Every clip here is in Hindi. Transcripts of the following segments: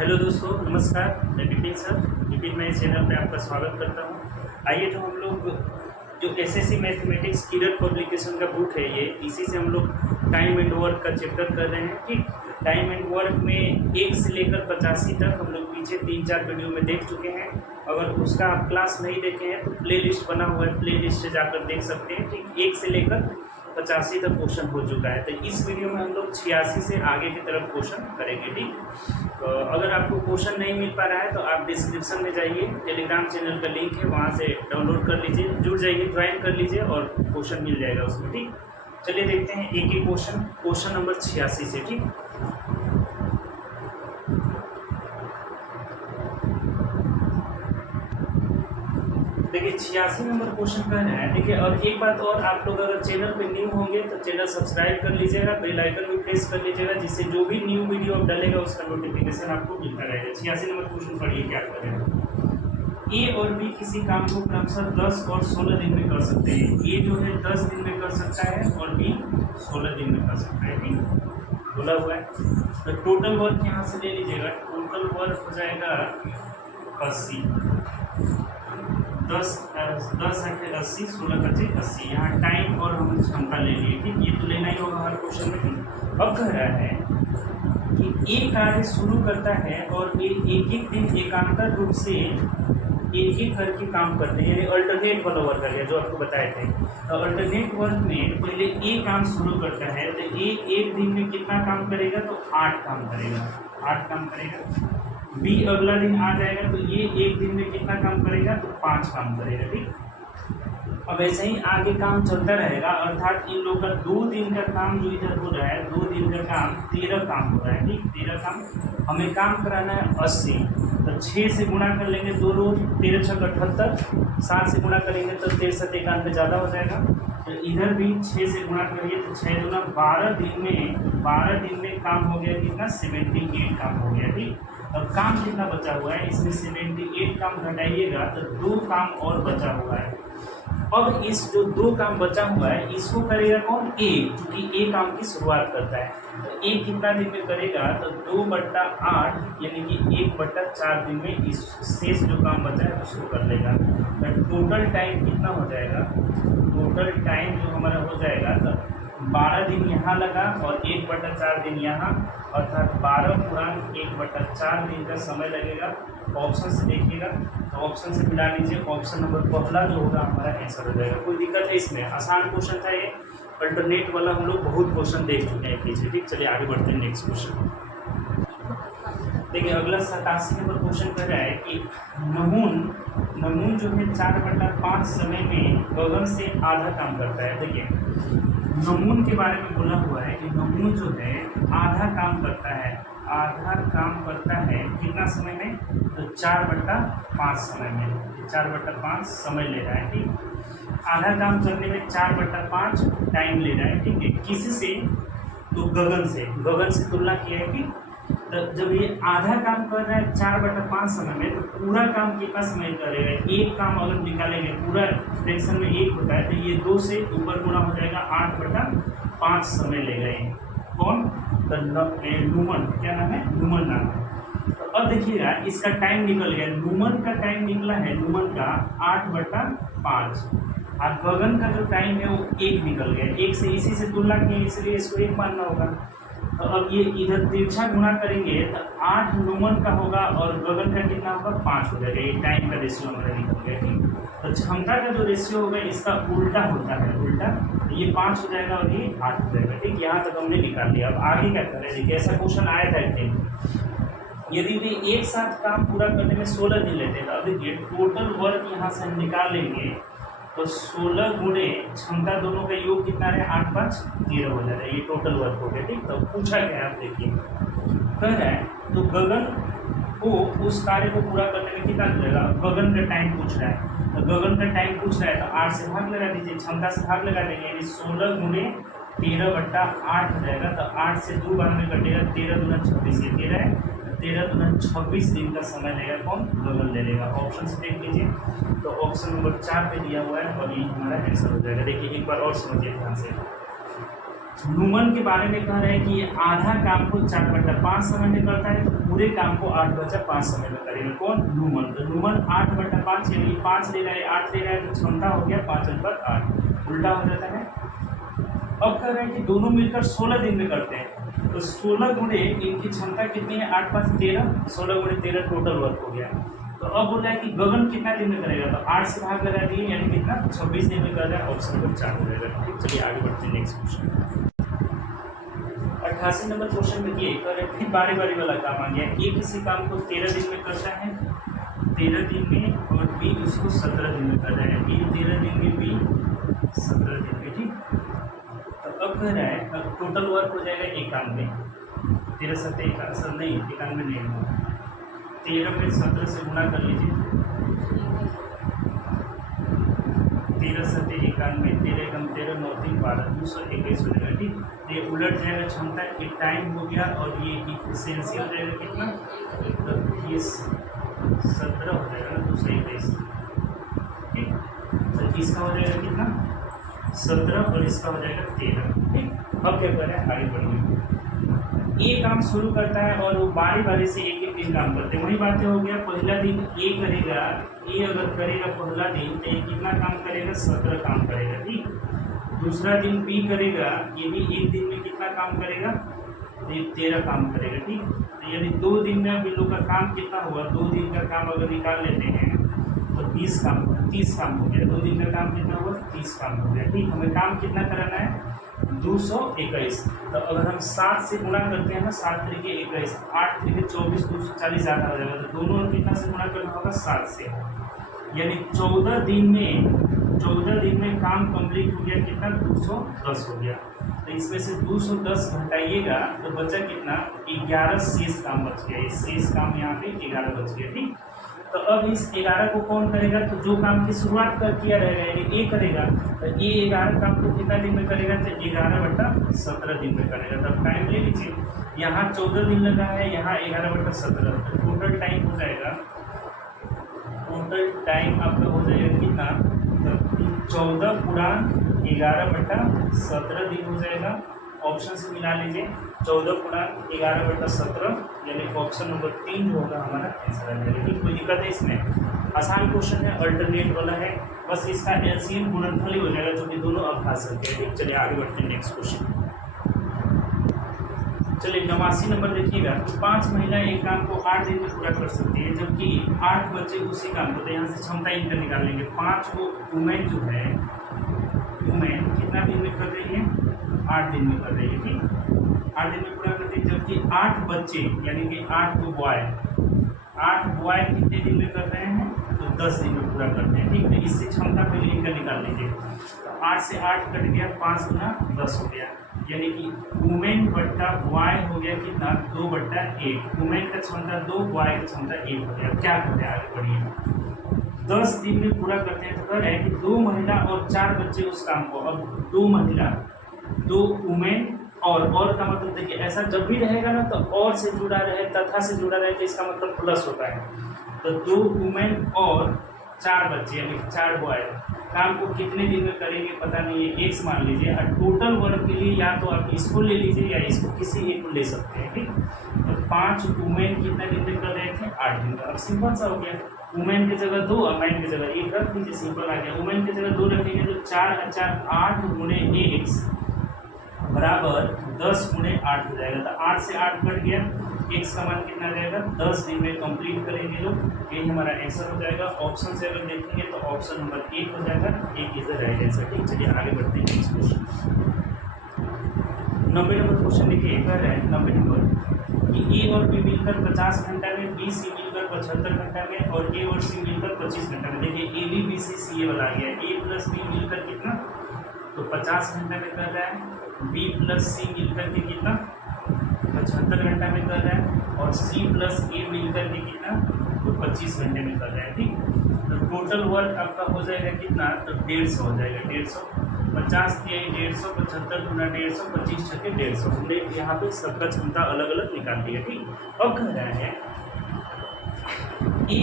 हेलो दोस्तों, नमस्कार। मैं विपिन सर, विपिन मैं इस चैनल पे आपका स्वागत करता हूँ। आइए जो हम लोग जो एसएससी मैथमेटिक्स किरट पब्लिकेशन का बुक है, ये इसी से हम लोग टाइम एंड वर्क का चैप्टर कर रहे हैं। ठीक, टाइम एंड वर्क में 1 से लेकर 85 तक हम लोग पीछे 3-4 वीडियो में देख चुके हैं। अगर उसका आप क्लास नहीं देखे हैं तो प्ले लिस्ट बना हुआ है, प्ले लिस्ट से जाकर देख सकते हैं। ठीक, 1 से लेकर 85 तक क्वेश्चन हो चुका है। तो इस वीडियो में हम लोग 86 से आगे की तरफ क्वेश्चन करेंगे। ठीक, तो अगर आपको क्वेश्चन नहीं मिल पा रहा है तो आप डिस्क्रिप्शन में जाइए, टेलीग्राम चैनल का लिंक है, वहाँ से डाउनलोड कर लीजिए, जुड़ जाइए, ज्वाइन कर लीजिए और क्वेश्चन मिल जाएगा उसमें। ठीक, चलिए देखते हैं एक ही क्वेश्चन नंबर 86 से। ठीक, देखिए 86 नंबर क्वेश्चन कह रहे हैं। देखिए, और एक बात और, आप लोग अगर चैनल पे न्यू होंगे तो चैनल सब्सक्राइब कर लीजिएगा, बेल आइकन भी प्रेस कर लीजिएगा, जिससे जो भी न्यू वीडियो आप डालेगा उसका नोटिफिकेशन आपको मिलता रहेगा। 86 नंबर क्वेश्चन पढ़िए क्या करेगा। ए और बी किसी काम को क्रमशः 10 और 16 दिन में कर सकते हैं। ए जो है 10 दिन में कर सकता है और बी 16 दिन में कर सकता है। ठीक, बोला हुआ है। तो टोटल वर्क यहाँ से ले लीजिएगा, टोटल वर्क हो जाएगा 80। 10 है 80, 16 बचे 80। यहाँ टाइम और हम क्षमता ले लिए। ठीक, ये तो लेना ही होगा हर क्वेश्चन में। अब कह रहा है कि एक कार्य शुरू करता है और एक एक दिन एकांतर रूप से एक एक करके काम करते हैं, यानी अल्टरनेट वाला वर्क है जो आपको बताए थे। तो अल्टरनेट वर्क में पहले एक काम शुरू करता है तो एक दिन में कितना काम करेगा, तो 8 काम करेगा। 8 काम करेगा। बी अगला दिन आ जाएगा तो ये एक दिन में कितना काम करेगा, तो 5 काम करेगा। ठीक, अब ऐसे ही आगे काम चलता रहेगा, अर्थात इन लोगों का 2 दिन का काम जो इधर हो रहा है, 2 दिन का काम 13 काम हो रहा है। ठीक, 13 काम हमें काम कराना है 80। तो 6 से गुणा कर लेंगे 2 रोज, 13 छक 78। 7 से गुणा करेंगे तो 63 91 ज़्यादा हो जाएगा। तो इधर भी 6 से गुणा करिए तो 6 दूना 12 दिन में काम हो गया कितना, 78 काम हो गया। ठीक, अब काम कितना बचा हुआ है, इसमें 78 काम घटाइएगा तो 2 काम और बचा हुआ है। अब इस जो 2 काम बचा हुआ है इसको करेगा कौन, ए, क्योंकि ए काम की शुरुआत करता है। तो ए कितना दिन में करेगा, तो 2/8 यानी कि 1/4 दिन में इस शेष जो काम बचा है उसको कर लेगा। तो टोटल टाइम कितना हो जाएगा, टोटल टाइम जो हमारा हो जाएगा तो 12 दिन यहाँ लगा और 1/4 दिन यहाँ, अर्थात 12 × 1/4 दिन का समय लगेगा। ऑप्शन से देखिएगा तो ऑप्शन से मिला लीजिए, ऑप्शन नंबर पहला जो होगा हमारा आंसर हो जाएगा। कोई दिक्कत है इसमें, आसान क्वेश्चन था ये। अल्टरनेट वाला हम लोग बहुत क्वेश्चन देख चुके हैं पीछे। ठीक, चलिए आगे बढ़ते हैं नेक्स्ट क्वेश्चन। देखिए अगला 87 नंबर क्वेश्चन कर रहा है कि नमून जो है 4/5 समय में गगन से आधा काम करता है। देखिए नमून के बारे में बोला हुआ है कि नमून जो है आधा काम करता है कितना समय में, तो 4/5 समय में। 4/5 समय ले रहा है। ठीक, आधा काम करने में 4/5 टाइम ले रहा है। ठीक है, किसी से, तो गगन से तुलना किया है कि तो जब ये आधा काम कर रहा है 4/5 समय में, तो पूरा काम कितना समय करेगा। एक काम अगर निकालेंगे, पूरा फ्रैक्शन में 1 होता है, तो ये 2 से ऊपर गुणा हो जाएगा, 8/5 समय ले गए। कौन, तो नुमन, क्या नाम है, नुमन नाम है। तो अब देखिएगा इसका टाइम निकल गया, नुमन का टाइम निकला है, नुमन का 8/5, और गगन का जो टाइम है वो 1 निकल गया। 1 से इसी से तुलना किए, इसलिए इसको 1 मानना होगा। तो अब ये इधर तिरछा गुणा करेंगे तो 8 नुमन का होगा और गगन का कितना होगा, 5 हो जाएगा। ये टाइम का रेशियो हमारा निकल गया। ठीक, तो क्षमता का जो रेशियो होगा इसका उल्टा होता है, उल्टा, तो ये 5 हो जाएगा और ये 8 हो जाएगा। ठीक, यहाँ तक हमने निकाल लिया। अब आगे क्या करें, देखिए ऐसा क्वेश्चन आया था कि यदि वे एक साथ काम पूरा करने में 16 दिन लेते हैं, तो अब देखिए टोटल वर्क यहाँ से हम निकाल लेंगे तो 16 गुणे क्षमता दोनों का योग कितना है, 8×5 = 13 हो जाएगा। ये टोटल वर्क हो गया। ठीक, तो पूछा गया है, आप देखिए कह रहा है तो गगन को उस कार्य को पूरा करने में कितना लगेगा। गगन का टाइम पूछ रहा है, तो गगन का टाइम पूछ रहा है तो 8 से भाग लगा दीजिए, क्षमता से भाग लगा देंगे, यानी 16 गुणे 13/8 हो जाएगा। तो 8 से 2 बार में कटेगा, 13 दूना 26, ये 13 है, 13 दूना 26 दिन का समय लेगा कौन, गगन ले लेगा। ऑप्शन से देख लीजिए तो ऑप्शन नंबर 4 पे दिया हुआ है और ये हमारा आंसर हो जाएगा। देखिए एक बार और समझिए ध्यान से। नुमन के बारे में कह रहे हैं कि ये आधा काम को 4/5 समय में करता है, तो पूरे पूरे काम को 8/5 समय में करेगा। कौन? न्यूमन। तो न्यूमन 8/5 यानी 5 ले रहा है, 8 ले रहा है, तो क्षमता हो गया 5/8, उल्टा हो जाता है। अब कह रहे हैं कि दोनों मिलकर 16 दिन में करते हैं, तो 16 गुणे इनकी क्षमता कितनी है? 8 5 13, 16 गुणे 13 टोटल वर्क हो गया। तो अब बोल रहा है कि गगन कितना दिन में करेगा? तो 8 से भाग लगा दिए, यानी कितना? 26 दिन में कर रहा है। ऑप्शन नंबर 4 हो जाएगा। ठीक, चलिए आगे बढ़ते हैं नेक्स्ट क्वेश्चन। 88 नंबर क्वेश्चन देखिए, फिर बारी बारी वाला काम आ गया। ए किसी काम को 13 दिन में करता है, 13 दिन में, और बी उसको 17 दिन में कर रहा है। ए 13 दिन में, बी 17 दिन में। ठीक, तो अब कह रहा है अब टोटल वर्क हो जाएगा 91। 13 7 91 नहीं, 91 नहीं होगा, 13 में 17 से गुणा कर लीजिए, 13 7 91, 13 एकम 13, 9 3 12, 221 हो जाएगा। ठीक, तो ये उलट जाएगा क्षमता, ये टाइम हो गया, और ये इफिशियंसी हो जाएगा कितना? तो ये 17 हो जाएगा ना, 221। ठीक, तो इसका हो जाएगा कितना? 17, और इसका हो जाएगा 13। ठीक, अब क्या करें? आगे बढ़िए। ये काम शुरू करता है और वो बारी बारी से एक एक दिन काम करते हैं। वही बातें हो गया, पहला दिन ए करेगा, ए अगर करेगा पहला दिन तो ये कितना काम करेगा? 17 काम करेगा। ठीक, दूसरा दिन बी करेगा, ये भी एक दिन में कितना काम करेगा? तो ये 13 काम करेगा। ठीक, तो यानी 2 दिन में अब इन लोग का काम कितना हुआ? 2 दिन का काम अगर निकाल लेते हैं तो 30 काम हो गया। 2 दिन का काम कितना हुआ? 30 काम हो गया। ठीक, हमें काम कितना कराना है? 221। तो अगर हम 7 से गुणा करते हैं ना, 7 तरीके 21, 8 तरीके 24, 240 ज़्यादा हो जाएगा। तो दोनों कितना से गुणा करना होगा? 7 से, यानी 14 दिन में काम कंप्लीट हो गया। कितना? 210 हो गया। तो इसमें से 210 घटाइएगा तो बचा कितना? 11 शेष काम बच गया। इस शेष काम यहाँ पे 11 बच गया। ठीक, तो अब इस 11 को कौन करेगा? तो जो काम की शुरुआत कर किया रहेगा, यानी ए करेगा, तो ये 11 काम को कितना दिन में करेगा? तो 11/17 दिन में करेगा। तब टाइम ले लीजिए, यहाँ 14 दिन लगा है, यहाँ 11/17, तो टोटल टाइम हो जाएगा, टोटल टाइम आपका हो जाएगा कितना? तो 14 गुणा 11/17 दिन हो जाएगा। ऑप्शन से मिला लीजिए, 14 गुणा 11/17, यानी ऑप्शन नंबर 3 होगा हमारा आंसर आ जाएगा। ठीक, कोई दिक्कत है इसमें? आसान क्वेश्चन है, अल्टरनेट वाला है, बस इसका एलसीएम गुणनफल ही हो जाएगा, जो कि दोनों अभ्यास करते हैं। ठीक, चलिए आगे बढ़ते हैं नेक्स्ट क्वेश्चन। चलिए 89 नंबर देखिएगा, 5 महिलाएं एक काम को 8 दिन में पूरा कर सकती है, जबकि 8 बच्चे उसी काम को, तो यहाँ से क्षमता इनका निकाल लेंगे। 5 को वुमेन जो है, वुमेन कितना दिन में कर रही है? 8 दिन में कर रही है। ठीक, 8 दिन में पूरा करती है, जबकि 8 बच्चे यानी कि 8 बॉय कितने दिन में कर रहे हैं? तो 10 दिन में पूरा करते हैं। ठीक, तो इससे क्षमता पहले इनका निकाल लीजिए। तो 8 से 8 कट गया, 5 गुना 10 हो गया, यानी कि वुमेन बट्टा बॉय हो गया कितना? 2/8। वुमेन का क्षमता 2, बॉय का क्षमता 1 हो गया। क्या करते हैं? आगे बढ़िए। 10 दिन में पूरा करते हैं, तो कह रहे हैं कि 2 महिला और 4 बच्चे उस काम को। अब 2 महिला, 2 वुमेन, और का मतलब देखिए, ऐसा जब भी रहेगा ना तो और से जुड़ा रहे, तथा से जुड़ा रहे, तो इसका मतलब प्लस होता है। तो 2 वुमेन और 4 बच्चे यानी 4 बॉय काम को कितने दिन में करेंगे पता नहीं है, एक्स मान लीजिए। और टोटल वर्क के लिए या तो आप इसको ले लीजिए या इसको, किसी एक को ले सकते हैं। ठीक, तो 5 वुमेन कितने दिन में कर रहे थे? 8 दिन में। अब सिंपल सा हो गया, वुमेन की जगह 2 और मैन की जगह 1 रख दीजिए, सिंपल आ गया। वुमेन की जगह 2 रखेंगे तो 4 और 4 8 गुणे x बराबर 10 गुणे 8 हो जाएगा। तो 8 से 8 कट गया, x का मान कितना जाएगा? 10 दिन में कंप्लीट करेंगे लोग, यही हमारा आंसर हो जाएगा। ऑप्शन से अगर देखेंगे तो ऑप्शन नंबर 1 हो जाएगा, 1 इज द राइट आंसर। ठीक, चलिए आगे बढ़ते हैं नेक्स्ट क्वेश्चन। 90 नंबर क्वेश्चन देखिए, कह रहा है 90 नंबर कि ए और बी मिलकर 50 घंटा में, बी सी मिलकर 75 घंटा में, और ए और सी मिलकर 25 घंटा में। देखिए ए बी बी सी सी ए वाला आ गया, ए प्लस बी मिलकर कितना? तो 50 घंटा में कर रहा है, बी प्लस सी मिलकर के कितना? 75 घंटा में कर रहा है, और सी प्लस ए मिलकर के कितना? तो 25 घंटे में कर रहा है। ठीक, तो टोटल वर्क आपका हो जाएगा कितना? तो 150 हो जाएगा। 150, 50 के 150, 75 गुना 150, 25 छक्के 150। हमने यहाँ पे सबका क्षमता अलग अलग निकाल दी है। ठीक, अब कह रहा है ए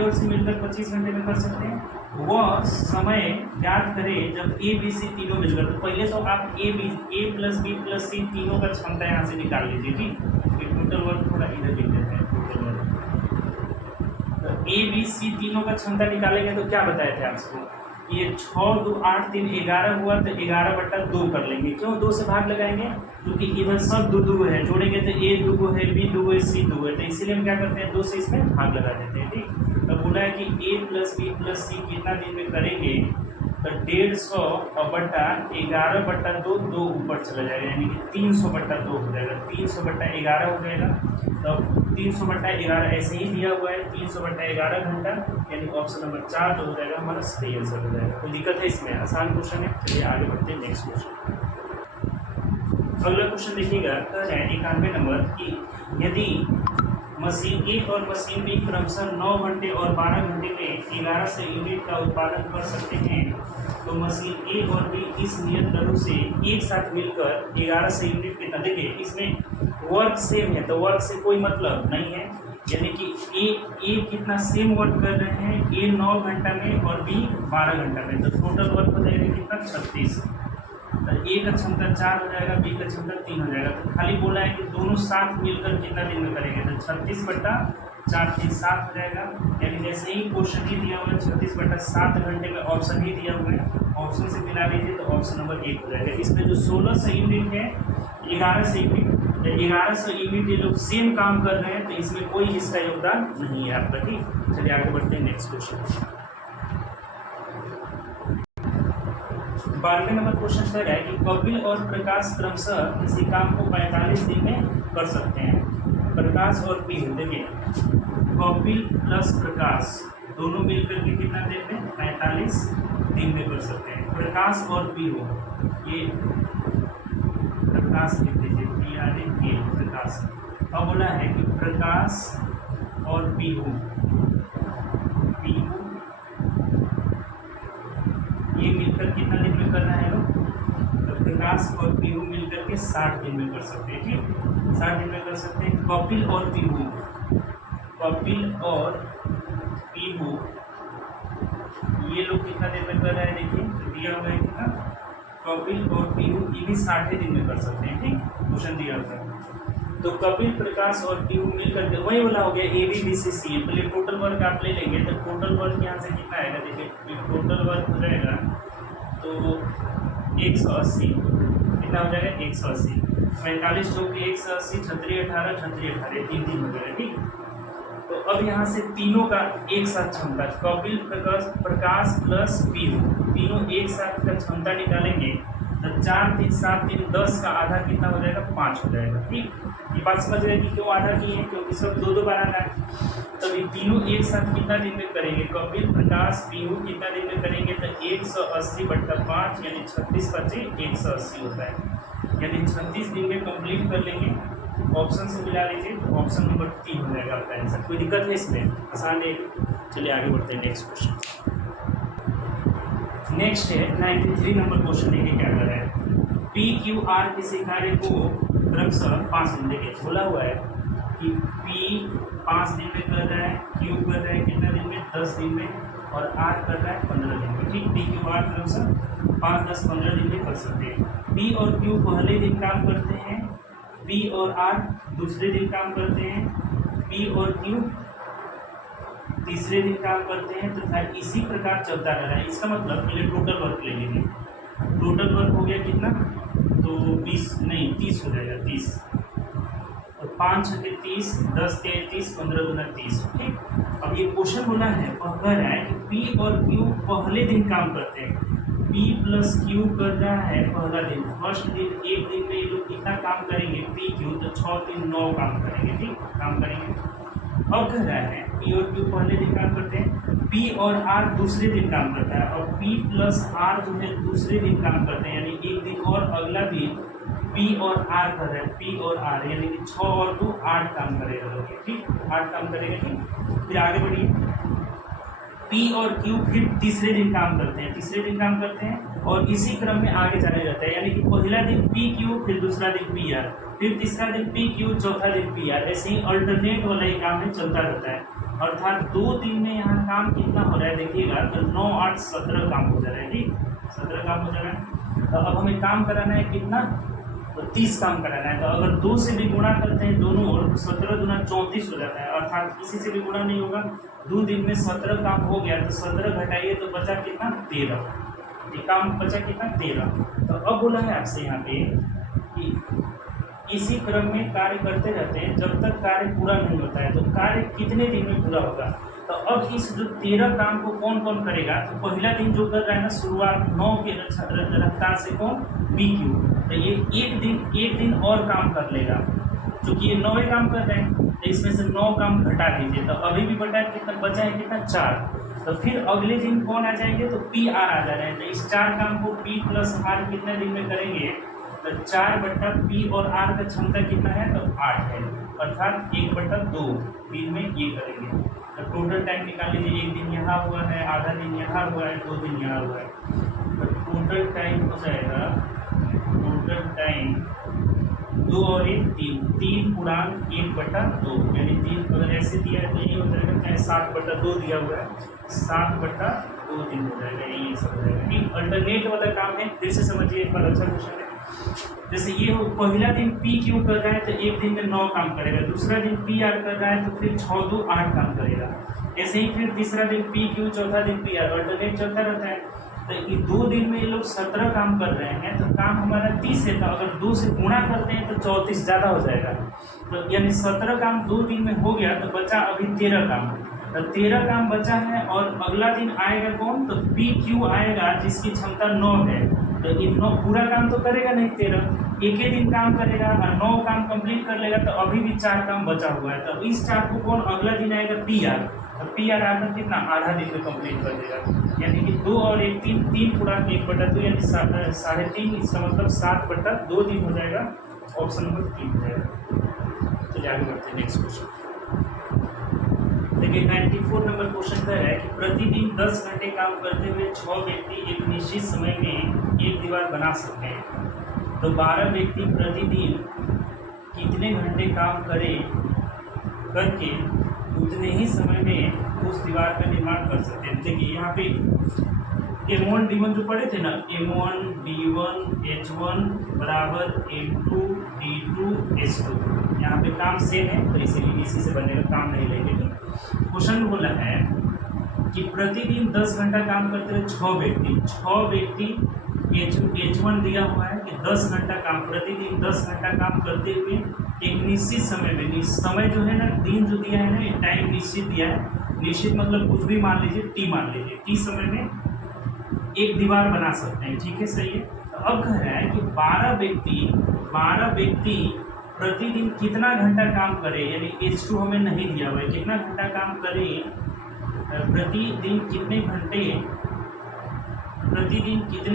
और सी मिलकर 25 घंटे में कर सकते हैं। वह समय याद करें जब ए बी सी तीनों मिलकर, तो पहले तो आप ए प्लस बी प्लस सी तीनों का क्षमता यहाँ से निकाल लीजिए। ठीक, टोटल वर्क थोड़ा इधर लिख ए बी सी तीनों का क्षमता निकालेंगे तो क्या बताए थे आपको, ये 6 2 8 3 11 हुआ तो 11/2 कर लेंगे। क्यों 2 से भाग लगाएंगे, क्योंकि इधर सब दो दो है, जोड़ेंगे तो ए 2 है, बी 2 है, सी 2 है, तो इसीलिए हम क्या करते हैं 2 से इसमें भाग लगा देते हैं। ठीक, तो बोला है कि ए प्लस बी प्लस सी कितना दिन में करेंगे, तो 150 बटा 11/2 2 ऊपर चला जाएगा, यानी कि 300/2 हो जाएगा, 300/11 हो जाएगा। तो 300/11 ऐसे ही दिया हुआ है, 300/11 घंटा, यानी ऑप्शन नंबर 4 जो हो जाएगा हमारा सही आंसर हो जाएगा। कोई दिक्कत है इसमें, आसान क्वेश्चन है। चलिए आगे बढ़ते हैं नेक्स्ट क्वेश्चन। अगला क्वेश्चन देखिएगा, कह रहे हैं 91 नंबर कि यदि मशीन ए और मशीन बी क्रमशः 9 घंटे और 12 घंटे में 1100 यूनिट का उत्पादन कर सकते हैं, तो मशीन ए और बी इस नियत दरों से एक साथ मिलकर 1100 यूनिट कितना, देखिए इसमें वर्क सेम है तो वर्क से कोई मतलब नहीं है, यानी कि ए कितना सेम वर्क कर रहे हैं, ए 9 घंटा में और बी 12 घंटा में, तो टोटल वर्क हो जाएगा कितना 36। तो ए का क्षमता 4 हो जाएगा, बी का क्षमता 3 हो जाएगा। तो खाली बोला है कि दोनों साथ मिलकर कितना दिन में करेंगे, तो 36/4 3 7 हो जाएगा, यानी जैसे ही क्वेश्चन ही दिया हुआ है 36/7 घंटे में ऑप्शन ही दिया हुआ है, ऑप्शन से मिला लीजिए तो ऑप्शन नंबर 1 हो जाएगा। इसमें जो 1600 यूनिट है, 1100 यूनिट, 1100 यूनिट ये लोग सेम काम कर रहे हैं, तो इसमें कोई इसका योगदान नहीं है आपका। ठीक, चलिए आगे बढ़ते हैं नेक्स्ट क्वेश्चन। 12वें नंबर क्वेश्चन कह रहा है कि कपिल और प्रकाश क्रमशः किसी काम को 45 दिन में कर सकते हैं। प्रकाश और पीहू, देखिए कपिल प्लस प्रकाश दोनों मिलकर के कितना देर में 45 दिन में कर सकते हैं। प्रकाश और पीहू, ये प्रकाश लिख दीजिए, PRA प्रकाश। अब बोला है कि प्रकाश और पीहू ये मिलकर कितना दिन में करना है लोग, तो प्रकाश और पीहू मिलकर के 60 दिन में कर सकते हैं। ठीक, 60 दिन में कर सकते हैं। कपिल और पीहू ये लोग कितना दिन में कर रहे हैं, देखिए दिया हुआ है कितना, कपिल और पीहू ये भी 60 दिन में कर सकते हैं। ठीक, क्वेश्चन दिया हुआ है। तो कपिल प्रकाश और पीहू मिलकर के वही वाला हो गया ABBCC। पहले टोटल वर्क आप ले लेंगे तो टोटल वर्क यहाँ से कितना आएगा, देखिए टोटल वर्क हो जाएगा तो 180, कितना हो जाएगा 180, 45 जो कि 180, 36 18, 36 18 3 दिन हो जाएगा। ठीक, तो अब यहाँ से तीनों का एक साथ क्षमता, कपिल प्रकाश प्लस पीहू तीनों एक साथ का क्षमता निकालेंगे तो 4 3 7 3 10 का आधा कितना हो जाएगा 5 हो जाएगा। ठीक, ये बात समझ रहे कि क्यों आधा की है, क्योंकि सब दो बार आना है। तब ये तीनों एक साथ कितना दिन में करेंगे, कपिल प्रकाश पीहू कितना दिन में करेंगे, तो 180/5 यानी 36 बचे 180 होता है, यानी 36 दिन में कंप्लीट कर लेंगे। ऑप्शन से मिला लीजिए तो ऑप्शन नंबर 3 हो जाएगा आपका आंसर। कोई दिक्कत है इसमें, आसान है। चलिए आगे बढ़ते हैं नेक्स्ट क्वेश्चन। नेक्स्ट है 93 नंबर क्वेश्चन, देखिए क्या कर रहा है। PQR किसी कार्य को क्रमशः 5 दिन, देखिए बोला हुआ है कि P 5 दिन में कर रहा है, Q कर रहा है कितना दिन में 10 दिन में, और R कर रहा है 15 दिन में। ठीक, PQR क्रमशः 5 10 15 दिन में कर सकते हैं। P और Q पहले दिन काम करते हैं, P और R दूसरे दिन काम करते हैं, P और Q तीसरे दिन काम करते हैं, तथा इसी प्रकार चलता रह रहा है। इसका मतलब पहले टोटल वर्क ले लीजिए, टोटल वर्क हो गया कितना, तो 30 हो जाएगा 30, और 5 6 30, 10 के 30, 15 दूना 30। ठीक, अब ये क्वेश्चन बोला है और कह रहा है कि P और Q पहले दिन काम करते हैं, P प्लस Q कर रहा है पहला दिन, फर्स्ट दिन, एक दिन में ये लोग कितना काम करेंगे PQ, तो 6 3 9 काम करेंगे। ठीक, काम करेंगे। अब कह रहा है P और Q पहले दिन काम करते हैं, P और R दूसरे दिन काम करता है, और P प्लस R जो है दूसरे दिन काम करते हैं, यानी एक दिन और अगला दिन P और R कर रहे हैं, P और R यानी कि 6 और 2 8 काम करेगा। ठीक, 8 काम करेगा। ठीक, फिर आगे बढ़िए। P और Q फिर तीसरे दिन काम करते हैं, और इसी क्रम में आगे जाने जाता है, यानी कि पहला दिन PQ, फिर दूसरा दिन PR, फिर तीसरा दिन PQ, चौथा दिन PR, ऐसे ही अल्टरनेट वाला ये काम है, चलता रहता है। अर्थात 2 दिन में यहाँ काम कितना हो रहा है देखिएगा, तो 9 8 17 काम हो जा रहा है। ठीक, 17 काम हो जा रहा है। तो अब हमें काम कराना है कितना, तो 30 काम कराना है। तो अगर 2 से भी गुणा करते हैं दोनों ओर तो 17 दूना 34 हो जाता है, अर्थात किसी से भी गुणा नहीं होगा। 2 दिन में 17 काम हो गया, तो 17 घटाइए तो बचा कितना 13, ये काम बचा कितना 13। तो अब बोला है आपसे यहाँ पे कि इसी क्रम में कार्य करते रहते हैं जब तक कार्य पूरा नहीं होता है। तो कार्य कितने दिन में पूरा होगा? तो अब इस जो 13 काम को कौन कौन करेगा? तो पहला दिन जो कर रहा है ना शुरुआत 9 के रफ्तार से कौन? PQ। तो ये एक दिन और काम कर लेगा, क्योंकि ये 9 काम कर रहे हैं तो इसमें से 9 काम घटा दीजिए। तो अभी भी बटा कितना बचा है, कितना 4। तो फिर अगले दिन कौन आ जाएंगे? तो PR आ जा रहे हैं। तो इस 4 काम को P + R कितने दिन में करेंगे? तो 4/P और R का क्षमता कितना है? तो 8 है, अर्थात 1/2 दिन में ये करेंगे। तो टोटल टाइम निकाल लीजिए, एक दिन यहाँ हुआ है, आधा दिन यहाँ हुआ है, 2 दिन यहाँ हुआ है। तो टोटल टाइम हो जाएगा, टोटल टाइम 2 और 1 3 पूर्णांक 1/2, यानी 3 अगर ऐसे दिया है तो यही हो जाएगा, चाहे 7/2 दिया हुआ है 7/2 दिन हो जाएगा, यही सब हो जाएगा। ठीक, अल्टरनेट वाला काम है, फिर से समझिए एक बार, अच्छा क्वेश्चन है। जैसे ये हो, पहला दिन PQ कर रहा है तो एक दिन में 9 काम करेगा, दूसरा दिन PR कर रहा है तो फिर 6 2 8 काम करेगा। ऐसे ही फिर तीसरा दिन PQ, चौथा दिन PR, अल्टरनेट चलता रहता है। तो ये 2 दिन में ये लोग 17 काम कर रहे हैं, तो काम हमारा 30 है। तो अगर 2 से गुणा करते हैं तो 34 ज़्यादा हो जाएगा। तो यानी 17 काम 2 दिन में हो गया, तो बचा अभी 13 काम। तो 13 काम बचा है और अगला दिन आएगा कौन? तो PQ आएगा जिसकी क्षमता 9 है। तो ये 9 पूरा काम तो करेगा नहीं, 13 एक ही दिन काम करेगा और 9 काम कंप्लीट कर लेगा। तो अभी भी 4 काम बचा हुआ है। तो इस 4 को कौन अगला दिन आएगा? PR। तो PR आकर कितना आधा दिन में कंप्लीट कर देगा, यानी कि 2 और 1 3 पूर्णांक 1/2 यानी 3.5, इसका मतलब 7/2 दिन हो जाएगा। ऑप्शन नंबर 3 हो जाएगा। चलिए आगे बढ़ते हैं नेक्स्ट क्वेश्चन। देखिए 94 नंबर क्वेश्चन का है कि प्रतिदिन 10 घंटे काम करते हुए 6 व्यक्ति एक निश्चित समय में एक दीवार बना सकते हैं। तो 12 व्यक्ति प्रतिदिन कितने घंटे काम करके उतने ही समय में उस दीवार का निर्माण कर सकते हैं? देखिए यहाँ पे M1 D1 जो पढ़े थे ना, M1 D1 H1 बराबर M2 D2 H2, यहाँ पे काम सेम है तो इसीलिए इसी से बनेगा, काम नहीं लेंगे। क्वेश्चन बोला है कि प्रतिदिन 10 घंटा काम करते हुए 6 व्यक्ति H1 दिया हुआ है कि 10 घंटा काम, प्रतिदिन 10 घंटा काम करते हुए एक निश्चित समय में, समय जो है ना, दिन जो दिया है ना, एक टाइम निश्चित दिया है। निश्चित मतलब कुछ भी मान लीजिए, T मान लीजिए, T समय में एक दीवार बना सकते हैं। ठीक है, सही है। तो अब कह रहा है कि 12 व्यक्ति प्रतिदिन कितना घंटा काम करे, यानी H2 हमें नहीं दिया हुआ है, कितना घंटा काम करे, प्रतिदिन कितने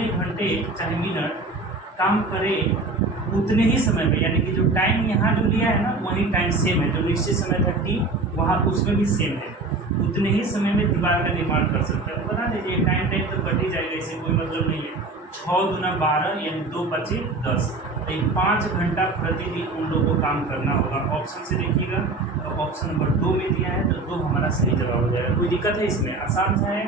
घंटे चाहे मिनट काम करे उतने ही समय में, यानी कि जो टाइम यहाँ जो लिया है ना वही टाइम सेम है, जो निश्चित समय था T वहाँ उसमें भी सेम है, उतने ही समय में दीवार का निर्माण कर सकते हैं। बता दीजिए टाइम तो कट ही जाएगा, इससे कोई मतलब नहीं है। 6 दूना 12 यानी 2 × 5 = 10, तो 5 घंटा प्रतिदिन उन लोगों को काम करना होगा। ऑप्शन से देखिएगा तो ऑप्शन नंबर 2 में दिया है, तो 2 हमारा सही जवाब हो जाएगा। कोई दिक्कत है इसमें? आसान सा है।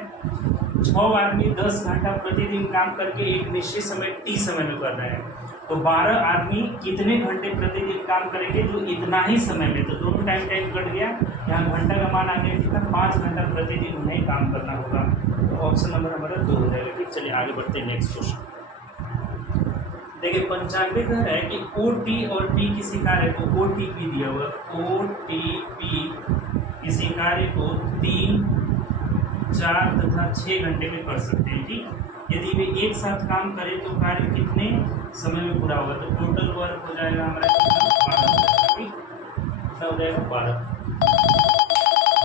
6 आदमी 10 घंटा प्रतिदिन काम करके एक निश्चित समय T समय में कर रहे हैं, तो 12 आदमी कितने घंटे प्रतिदिन काम करेंगे? जो इतना ही समय में, तो दोनों टाइम कट गया, यहाँ घंटा का मान आ गया कितना? 5 घंटा प्रतिदिन उन्हें काम करना होगा। तो ऑप्शन नंबर हमारा 2 हो जाएगा। ठीक, चलिए आगे बढ़ते हैं नेक्स्ट क्वेश्चन। देखिए 95 कह रहा है कि OT और P किसी कार्य को, OTP दिया हुआ, OTP किसी कार्य को 3, 4 तथा 6 घंटे में कर सकते हैं। ठीक, यदि वे एक साथ काम करें तो कार्य कितने समय में पूरा होगा? तो टोटल वर्क हो जाएगा हमारा 12, ठीक, कितना हो जाएगा 12।